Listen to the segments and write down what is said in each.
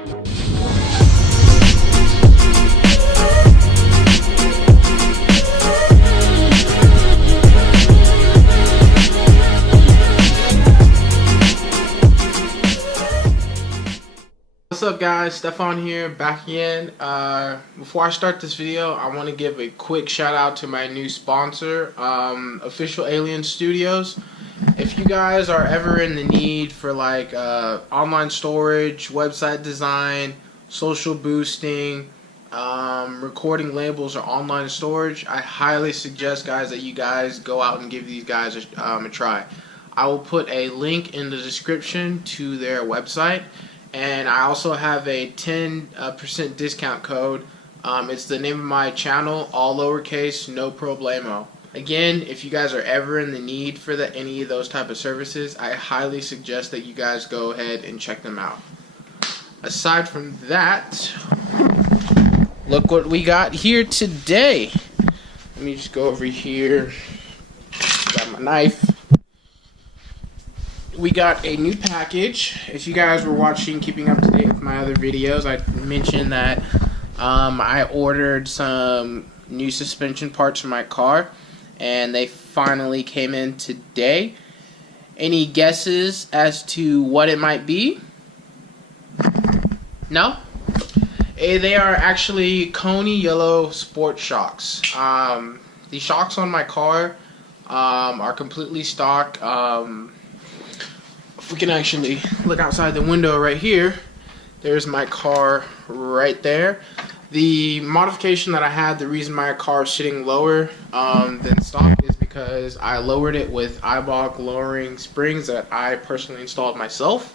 What's up guys, Stefan here, back again. Before I start this video, I want to give a quick shout out to my new sponsor, Official Alien Studios. If you guys are ever in the need for like online storage, website design, social boosting, recording labels, or online storage, I highly suggest guys that you guys go out and give these guys a try. I will put a link in the description to their website. And I also have a 10% discount code. It's the name of my channel, all lowercase, no problemo. Again, if you guys are ever in the need for any of those type of services, I highly suggest that you guys go ahead and check them out. Aside from that, look what we got here today. Let me just go over here. Got my knife. We got a new package. If you guys were watching, keeping up to date with my other videos, I mentioned that I ordered some new suspension parts for my car, and they finally came in today. Any guesses as to what it might be? No? They are actually Koni Yellow Shocks. The shocks on my car are completely stock. We can actually look outside the window right here. There's my car right there. The modification that I had, the reason my car is sitting lower than stock, is because I lowered it with unbox lowering springs that I personally installed myself.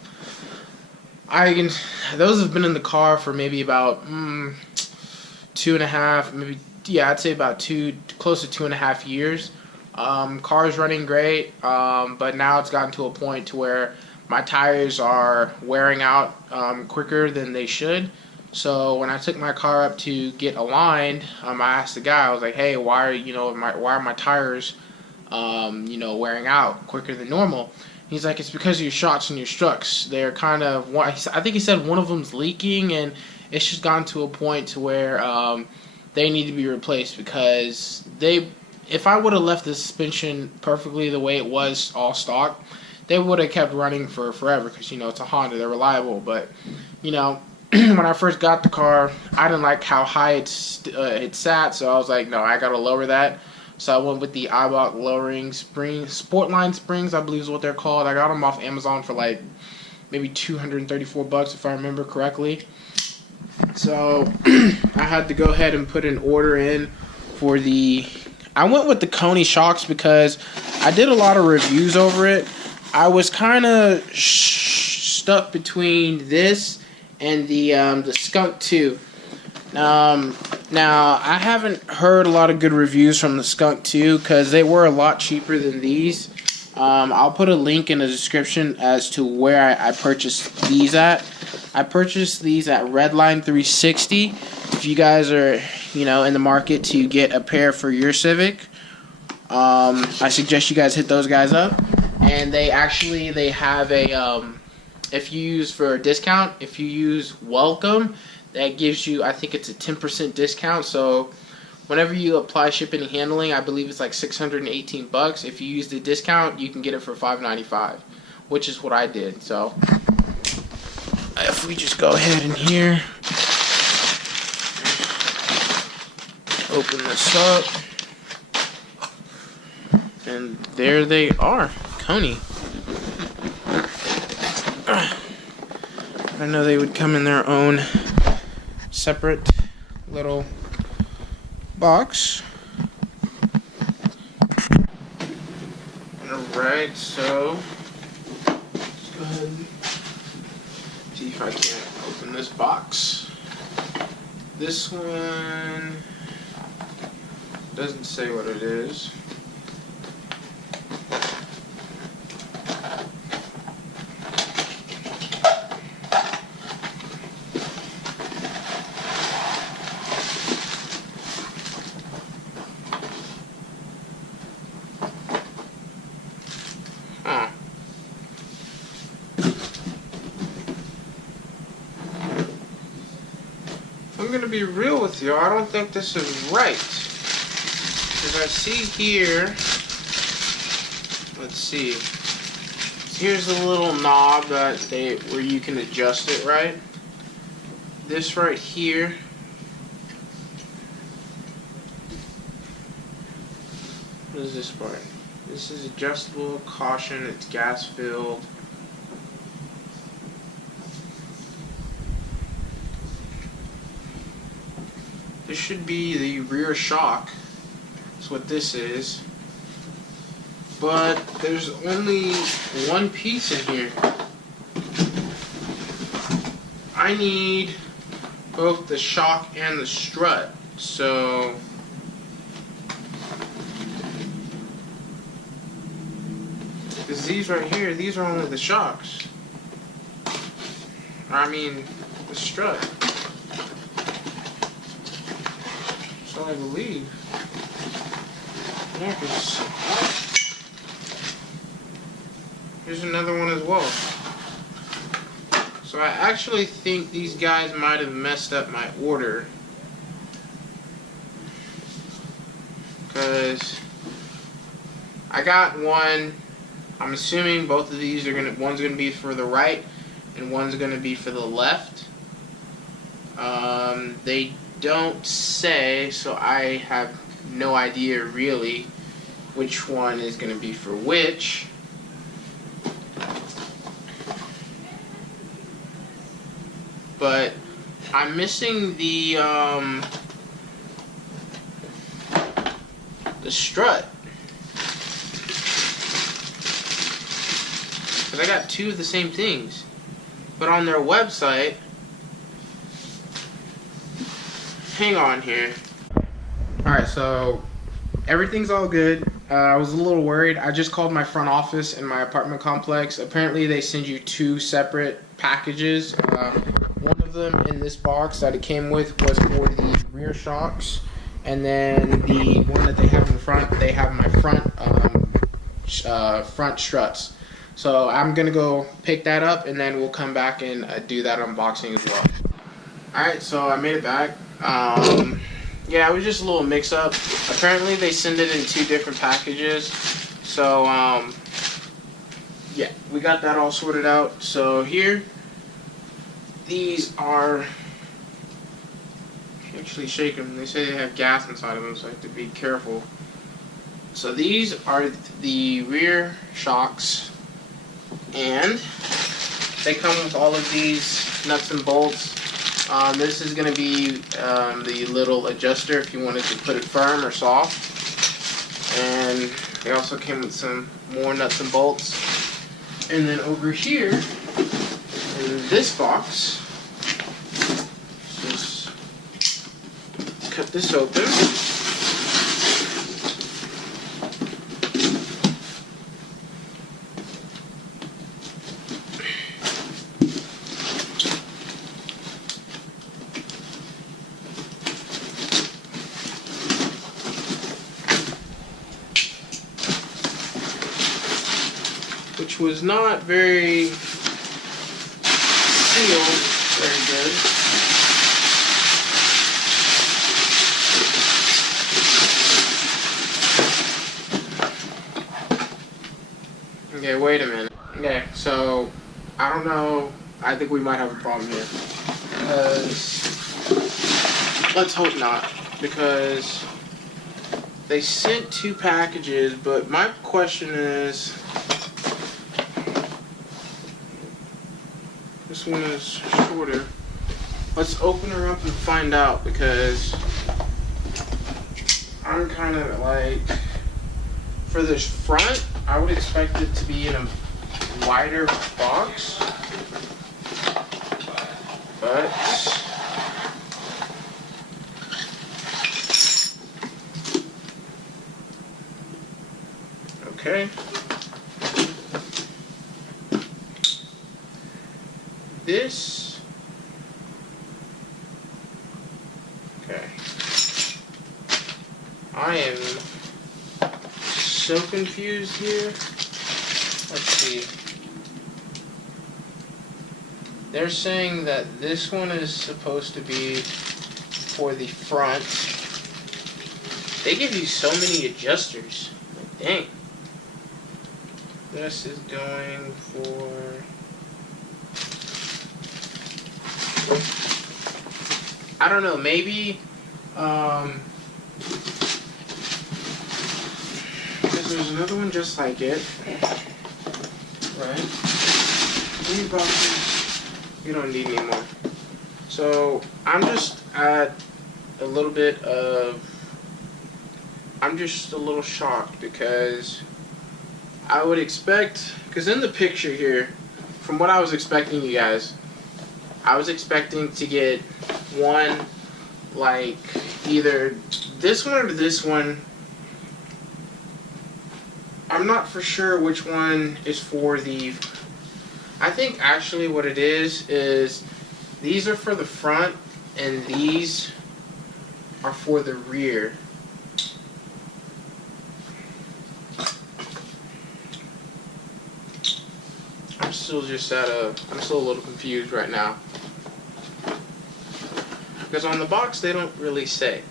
Those have been in the car for maybe about 2.5, maybe, yeah, I'd say about close to 2.5 years. Car's running great, but now it's gotten to a point to where my tires are wearing out quicker than they should. So when I took my car up to get aligned, I asked the guy, I was like, "Hey, why are my tires wearing out quicker than normal?" He's like, "It's because of your shocks and your struts. They're kind of," I think he said one of them's leaking, and it's just gotten to a point to where they need to be replaced, because if I would have left the suspension perfectly the way it was, all stock, they would have kept running for forever, because it's a Honda, they're reliable. But when I first got the car, I didn't like how high it sat, so I was like, no, I gotta lower that. So I went with the unbox lowering springs, Sportline springs, I believe is what they're called. I got them off Amazon for like maybe $234 if I remember correctly. So I had to go ahead and put an order in for I went with the Koni Shocks because I did a lot of reviews over it. I was kind of stuck between this and the Skunk 2. Now, I haven't heard a lot of good reviews from the Skunk 2 because they were a lot cheaper than these. I'll put a link in the description as to where I purchased these at. I purchased these at Redline 360. If you guys are, in the market to get a pair for your Civic, I suggest you guys hit those guys up. And they have a, if you use for a discount, if you use welcome, that gives you, I think it's a 10% discount. So whenever you apply shipping and handling, I believe it's like $618. If you use the discount, you can get it for $595, which is what I did. So if we just go ahead in here, open this up, and there they are, Koni. I know they would come in their own separate little box. Alright, so let's go ahead and see if I can open this box. This one doesn't say what it is. I'm gonna be real with you. I don't think this is right. Because I see here, let's see. Here's the little knob that where you can adjust it, right? This right here. What is this part? This is adjustable, caution, it's gas filled. This should be the rear shock. That's what this is. But there's only one piece in here. I need both the shock and the strut. So because these right here, these are only the shocks. I mean, the strut. That's all I believe. Yeah, 'cause here's another one as well. So I actually think these guys might have messed up my order. Because I got one. I'm assuming both of these are one's gonna be for the right and one's gonna be for the left. They don't say, so I have no idea really which one is gonna be for which. But I'm missing the strut. Because I got two of the same things. But on their website, hang on here. Alright, so everything's all good. I was a little worried. I just called my front office in my apartment complex. Apparently they send you two separate packages. One of them in this box that it came with was for the rear shocks. And then the one that they have in front, they have my front struts. So I'm gonna go pick that up and then we'll come back and do that unboxing as well. Alright, so I made it back. Yeah, it was just a little mix up. Apparently they send it in two different packages. So yeah, we got that all sorted out. So here, these are, actually shake them. They say they have gas inside of them, so I have to be careful. So these are the rear shocks, and they come with all of these nuts and bolts. This is going to be the little adjuster if you wanted to put it firm or soft. And they also came with some more nuts and bolts. And then over here, in this box, just cut this open. Which was not very sealed very good. Okay, wait a minute. Okay, so I don't know. I think we might have a problem here. Let's hope not, because they sent two packages, but my question is, this one is shorter. Let's open her up and find out, because I'm kind of like, for this front, I would expect it to be in a wider box, but okay. This, okay, I am so confused here. Let's see. They're saying that this one is supposed to be for the front. They give you so many adjusters. Like, dang. This is going for... I don't know, maybe... because there's another one just like it. Right? These boxes, you don't need any more. So, I'm just at a little bit of... I'm just a little shocked because I would expect... Because in the picture here, from what I was expecting, you guys, I was expecting to get one, like, either this one or this one. I'm not for sure which one is for the... I think actually what it is these are for the front and these are for the rear. I'm still a little confused right now. Because on the box they don't really say.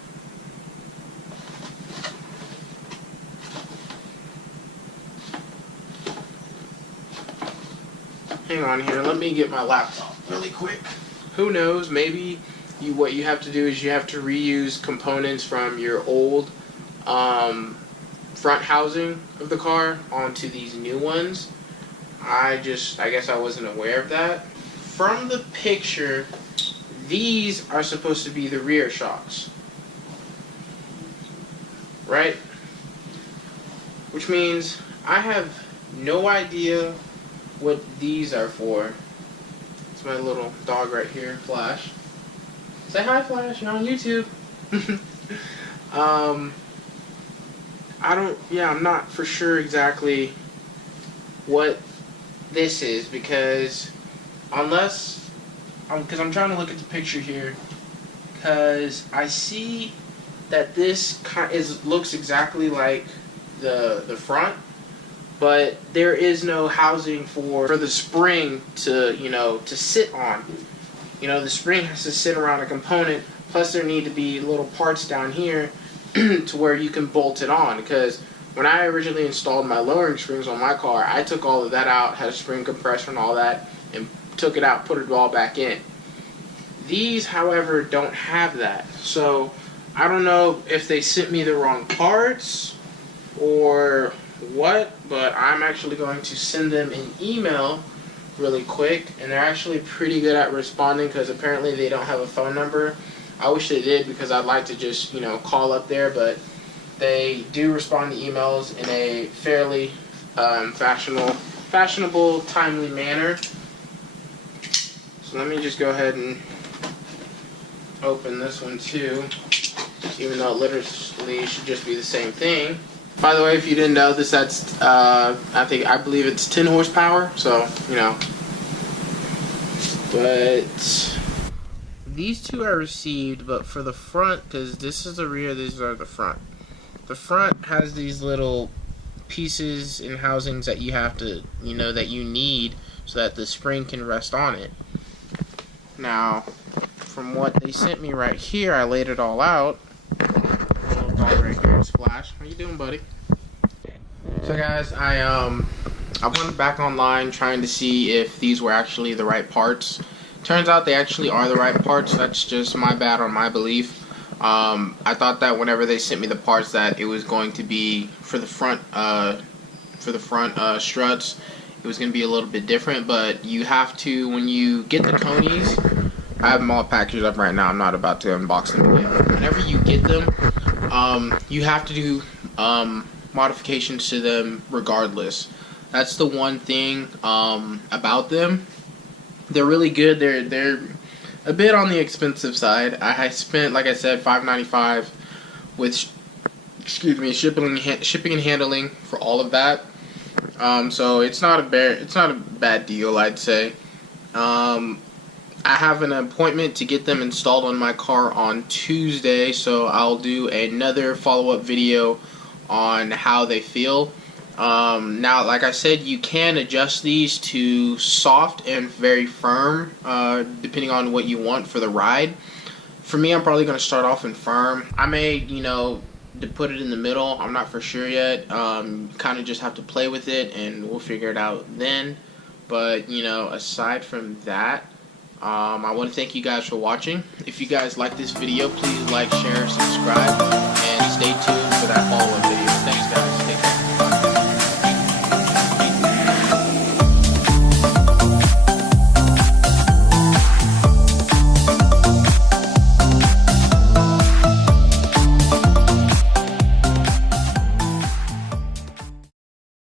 Hang on here, let me get my laptop really quick. Who knows, maybe what you have to do is you have to reuse components from your old front housing of the car onto these new ones. I guess I wasn't aware of that. From the picture, these are supposed to be the rear shocks. Right? Which means I have no idea what these are for. It's my little dog right here, Flash. Say hi, Flash, you're on YouTube. I'm not for sure exactly what this is because because I'm trying to look at the picture here because I see that this looks exactly like the front, but there is no housing for the spring to sit on. The spring has to sit around a component, plus there need to be little parts down here to where you can bolt it on, because when I originally installed my lowering springs on my car, I took all of that out, had a spring compressor and all that, and took it out, put it all back in. These, however, don't have that. So I don't know if they sent me the wrong parts or what, but I'm actually going to send them an email really quick, and they're actually pretty good at responding because apparently they don't have a phone number. I wish they did because I'd like to just, call up there, but they do respond to emails in a fairly fashionable, timely manner. So let me just go ahead and open this one too, even though it literally should just be the same thing. By the way, if you didn't know this, that's I believe it's 10 horsepower. So but these two are received, but for the front, because this is the rear, these are the front. The front has these little pieces and housings that you have to, that you need so that the spring can rest on it. Now, from what they sent me right here, I laid it all out. Little dog right here is Flash. How you doing, buddy? So guys, I went back online trying to see if these were actually the right parts. Turns out they actually are the right parts. That's just my bad on my belief. I thought that whenever they sent me the parts that it was going to be for the front struts, it was going to be a little bit different. But you have to, when you get the Konis, I have them all packaged up right now. I'm not about to unbox them again. Whenever you get them, you have to do modifications to them regardless. That's the one thing about them. They're really good. They're a bit on the expensive side. I spent, like I said, $5.95 with shipping and handling for all of that. So it's not a bad deal, I'd say. I have an appointment to get them installed on my car on Tuesday, so I'll do another follow-up video on how they feel. Now, like I said, you can adjust these to soft and very firm, depending on what you want for the ride. For me, I'm probably going to start off in firm. I may, to put it in the middle. I'm not for sure yet. Kind of just have to play with it, and we'll figure it out then. But, aside from that, I want to thank you guys for watching. If you guys like this video, please like, share, subscribe.